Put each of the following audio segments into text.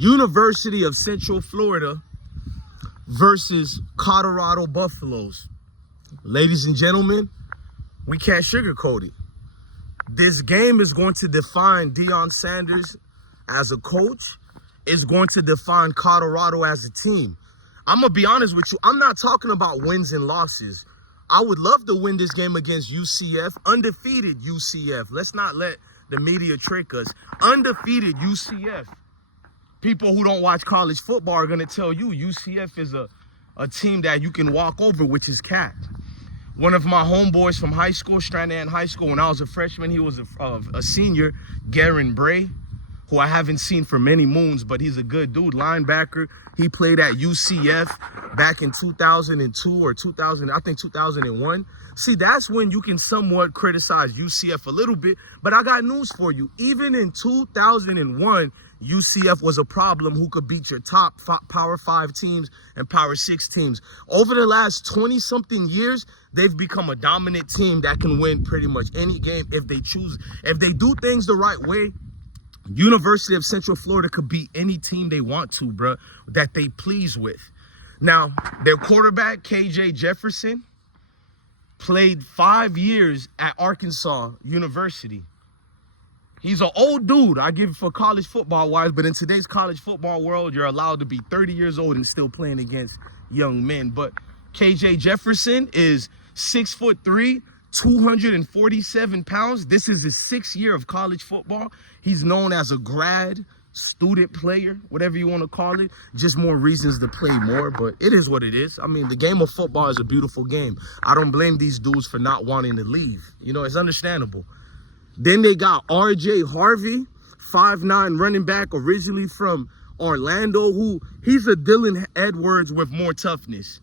University of Central Florida versus Colorado Buffaloes. Ladies and gentlemen, we can't sugarcoat it. This game is going to define Deion Sanders as a coach. It's going to define Colorado as a team. I'm going to be honest with you. I'm not talking about wins and losses. I would love to win this game against UCF, undefeated UCF. Let's not let the media trick us. Undefeated UCF. People who don't watch college football are going to tell you UCF is a team that you can walk over, which is cat. One of my homeboys from high school, Stranahan High School, when I was a freshman, he was a senior, Garen Bray, who I haven't seen for many moons, but he's a good dude, linebacker. He played at UCF back in 2002 or 2001. See, that's when you can somewhat criticize UCF a little bit, but I got news for you. Even in 2001, UCF was a problem who could beat your top Power 5 teams and Power 6 teams. Over the last 20-something years, they've become a dominant team that can win pretty much any game if they choose. If they do things the right way, University of Central Florida could beat any team they want to, bro, that they please with. Now, their quarterback, KJ Jefferson, played 5 years at Arkansas University. He's an old dude, I give it for college football-wise, but in today's college football world, you're allowed to be 30 years old and still playing against young men. But KJ Jefferson is 6'3", 247 pounds. This is his 6th year of college football. He's known as a grad student player, whatever you want to call it. Just more reasons to play more, but it is what it is. I mean, the game of football is a beautiful game. I don't blame these dudes for not wanting to leave. You know, it's understandable. Then they got R.J. Harvey, 5'9" running back, originally from Orlando, who he's a Dylan Edwards with more toughness.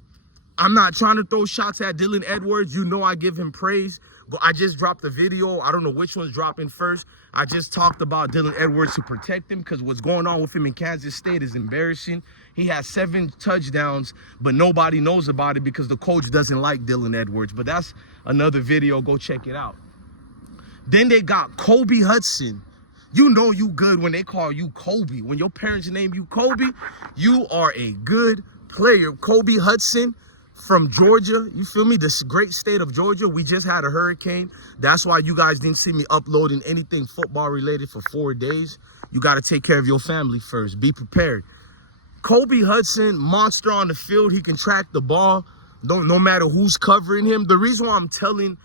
I'm not trying to throw shots at Dylan Edwards. You know I give him praise. I just dropped the video. I don't know which one's dropping first. I just talked about Dylan Edwards to protect him because what's going on with him in Kansas State is embarrassing. He has 7 touchdowns, but nobody knows about it because the coach doesn't like Dylan Edwards. But that's another video. Go check it out. Then they got Kobe Hudson. You know you good when they call you Kobe. When your parents name you Kobe, you are a good player. Kobe Hudson from Georgia. You feel me? This great state of Georgia. We just had a hurricane. That's why you guys didn't see me uploading anything football related for 4 days. You got to take care of your family first. Be prepared. Kobe Hudson, monster on the field. He can track the ball no matter who's covering him. The reason why I'm telling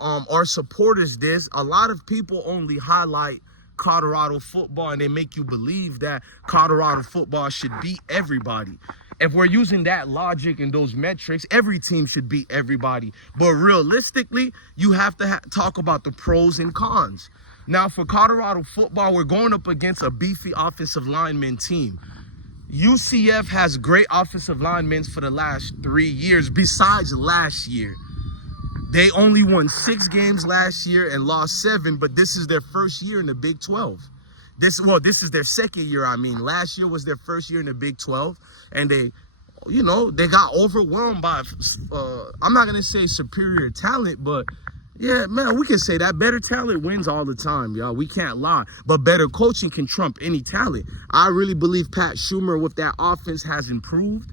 our supporters this, a lot of people only highlight Colorado football and they make you believe that Colorado football should beat everybody. If we're using that logic and those metrics, every team should beat everybody. But realistically, you have to talk about the pros and cons. Now, for Colorado football, we're going up against a beefy offensive lineman team. UCF has great offensive linemen for the last 3 years, besides last year. They only won 6 games last year and lost 7, but this is their first year in the Big 12. This is their second year, I mean. Last year was their first year in the Big 12, and they got overwhelmed by, I'm not going to say superior talent, but, yeah, man, we can say that. Better talent wins all the time, y'all. We can't lie. But better coaching can trump any talent. I really believe Pat Schumer with that offense has improved.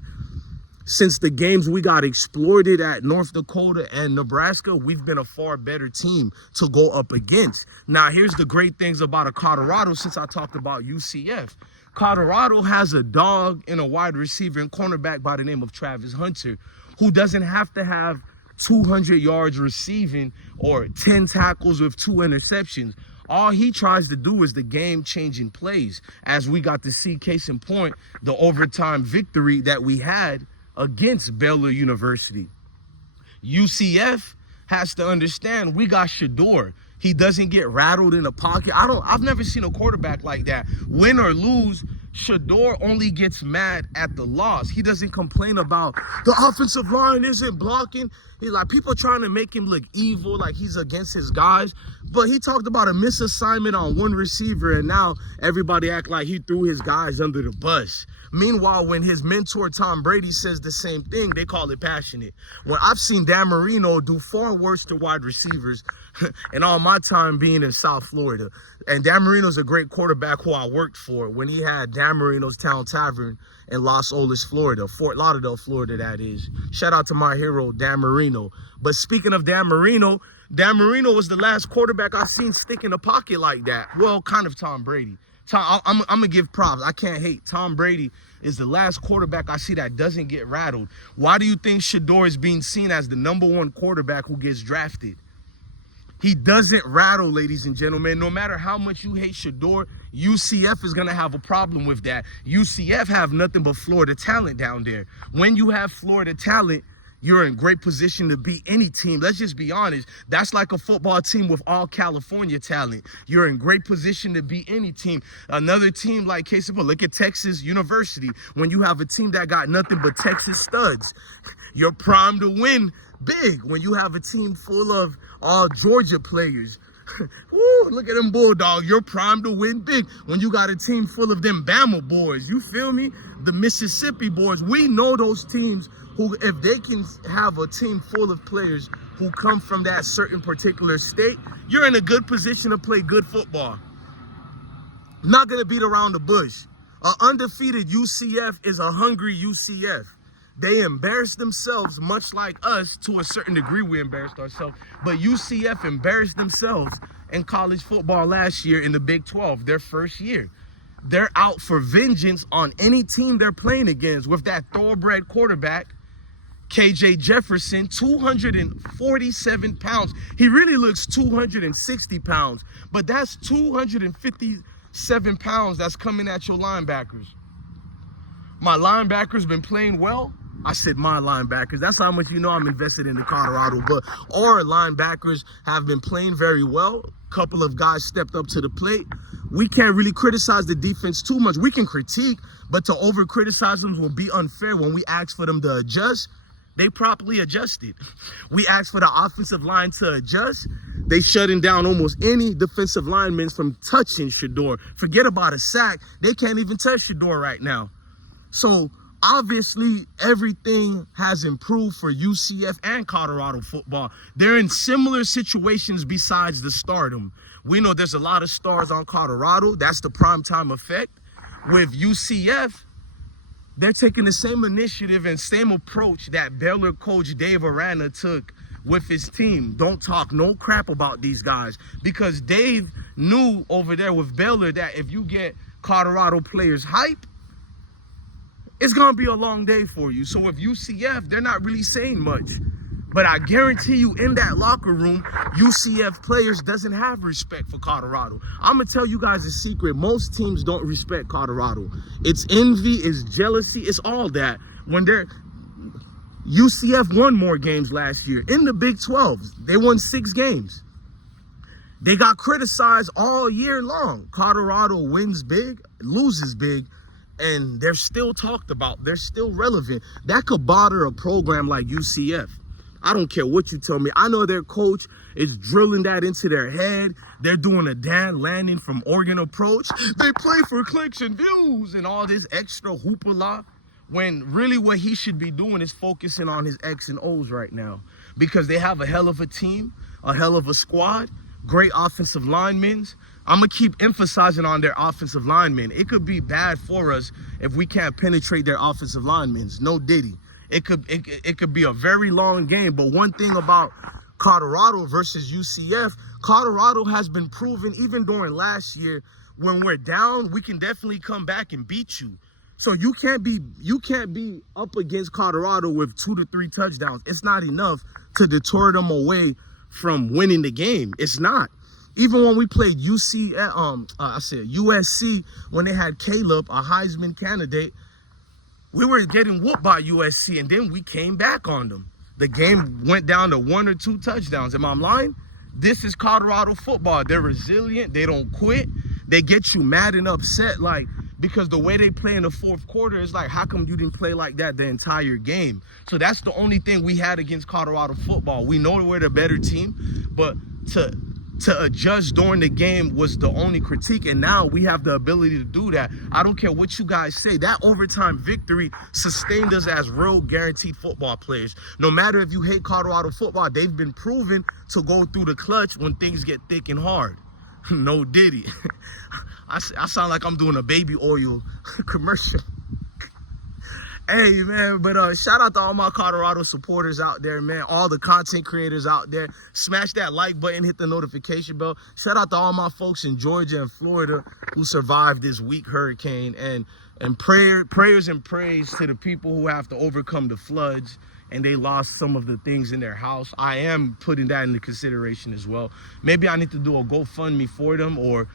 Since the games we got exploited at North Dakota and Nebraska, we've been a far better team to go up against. Now, here's the great things about a Colorado, since I talked about UCF. Colorado has a dog and a wide receiver and cornerback by the name of Travis Hunter, who doesn't have to have 200 yards receiving or 10 tackles with 2 interceptions. All he tries to do is the game-changing plays, as we got to see, case in point, the overtime victory that we had against Baylor University. UCF has to understand we got Shador. He doesn't get rattled in the pocket. I've never seen a quarterback like that. Win or lose, Shador only gets mad at the loss. He doesn't complain about the offensive line isn't blocking. He's like, people trying to make him look evil, like he's against his guys. But he talked about a misassignment on one receiver, and now everybody act like he threw his guys under the bus. Meanwhile, when his mentor Tom Brady says the same thing, they call it passionate. When I've seen Dan Marino do far worse to wide receivers in all my time being in South Florida. And Dan Marino's a great quarterback who I worked for when he had Dan Marino's Town Tavern in Los Olas, Florida, Fort Lauderdale, Florida, that is. Shout out to my hero, Dan Marino. But speaking of Dan Marino was the last quarterback I seen stick in the pocket like that. Well, kind of Tom Brady. I'm going to give props. I can't hate. Tom Brady is the last quarterback I see that doesn't get rattled. Why do you think Shedeur is being seen as the #1 quarterback who gets drafted? He doesn't rattle, ladies and gentlemen. No matter how much you hate Shedeur, UCF is going to have a problem with that. UCF have nothing but Florida talent down there. When you have Florida talent, you're in great position to beat any team. Let's just be honest. That's like a football team with all California talent. You're in great position to beat any team. Another team like case in point, look at Texas University. When you have a team that got nothing but Texas studs, you're primed to win big. When you have a team full of all Georgia players, woo, look at them Bulldogs. You're primed to win big. When you got a team full of them Bama boys, you feel me? The Mississippi boys. We know those teams who, if they can have a team full of players who come from that certain particular state, you're in a good position to play good football. Not going to beat around the bush. An undefeated UCF is a hungry UCF. They embarrassed themselves, much like us. To a certain degree, we embarrassed ourselves. But UCF embarrassed themselves in college football last year in the Big 12, their first year. They're out for vengeance on any team they're playing against with that thoroughbred quarterback, KJ Jefferson, 247 pounds. He really looks 260 pounds, but that's 257 pounds that's coming at your linebackers. My linebackers been playing well. I said my linebackers. That's how much you know I'm invested in the Colorado. But our linebackers have been playing very well. A couple of guys stepped up to the plate. We can't really criticize the defense too much. We can critique, but to over-criticize them will be unfair. When we ask for them to adjust, they properly adjusted. We asked for the offensive line to adjust. They shutting down almost any defensive linemen from touching Shedeur. Forget about a sack. They can't even touch Shedeur right now. So obviously everything has improved for UCF and Colorado football. They're in similar situations besides the stardom. We know there's a lot of stars on Colorado. That's the primetime effect. With UCF, they're taking the same initiative and same approach that Baylor coach Dave Aranda took with his team. Don't talk no crap about these guys, because Dave knew over there with Baylor that if you get Colorado players hype, it's going to be a long day for you. So with UCF, they're not really saying much. But I guarantee you in that locker room, UCF players doesn't have respect for Colorado. I'm going to tell you guys a secret. Most teams don't respect Colorado. It's envy, it's jealousy, it's all that. When UCF won more games last year in the Big 12. They won 6 games. They got criticized all year long. Colorado wins big, loses big, and they're still talked about. They're still relevant. That could bother a program like UCF. I don't care what you tell me. I know their coach is drilling that into their head. They're doing a Dan Lanning from Oregon approach. They play for clicks and views and all this extra hoopla, when really what he should be doing is focusing on his X and O's right now, because they have a hell of a team, a hell of a squad, great offensive linemen. I'm going to keep emphasizing on their offensive linemen. It could be bad for us if we can't penetrate their offensive linemen. No diddy. It could be a very long game. But one thing about Colorado versus UCF, Colorado has been proven even during last year, when we're down, we can definitely come back and beat you. So you can't be up against Colorado with 2 to 3 touchdowns. It's not enough to deter them away from winning the game. It's not. Even when we played USC, when they had Caleb, a Heisman candidate, we were getting whooped by USC, and then we came back on them. The game went down to 1 or 2 touchdowns. Am I lying? This is Colorado football. They're resilient. They don't quit. They get you mad and upset, because the way they play in the fourth quarter is like, how come you didn't play like that the entire game? So that's the only thing we had against Colorado football. We know we're the better team, but to adjust during the game was the only critique, and now we have the ability to do that. I don't care what you guys say. That overtime victory sustained us as real guaranteed football players. No matter if you hate Colorado football, they've been proven to go through the clutch when things get thick and hard. No Diddy. I sound like I'm doing a baby oil commercial. Hey, man, but shout out to all my Colorado supporters out there, man. All the content creators out there. Smash that like button, hit the notification bell. Shout out to all my folks in Georgia and Florida who survived this weak hurricane. And prayers and praise to the people who have to overcome the floods and they lost some of the things in their house. I am putting that into consideration as well. Maybe I need to do a GoFundMe for them, or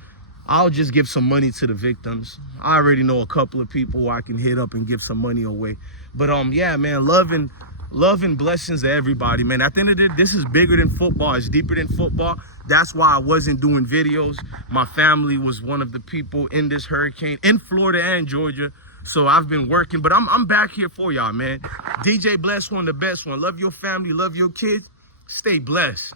I'll just give some money to the victims. I already know a couple of people who I can hit up and give some money away. But yeah, man, love and blessings to everybody, man. At the end of the day, this is bigger than football. It's deeper than football. That's why I wasn't doing videos. My family was one of the people in this hurricane in Florida and Georgia. So I've been working, but I'm back here for y'all, man. DJ Bless One, the best one. Love your family, love your kids. Stay blessed.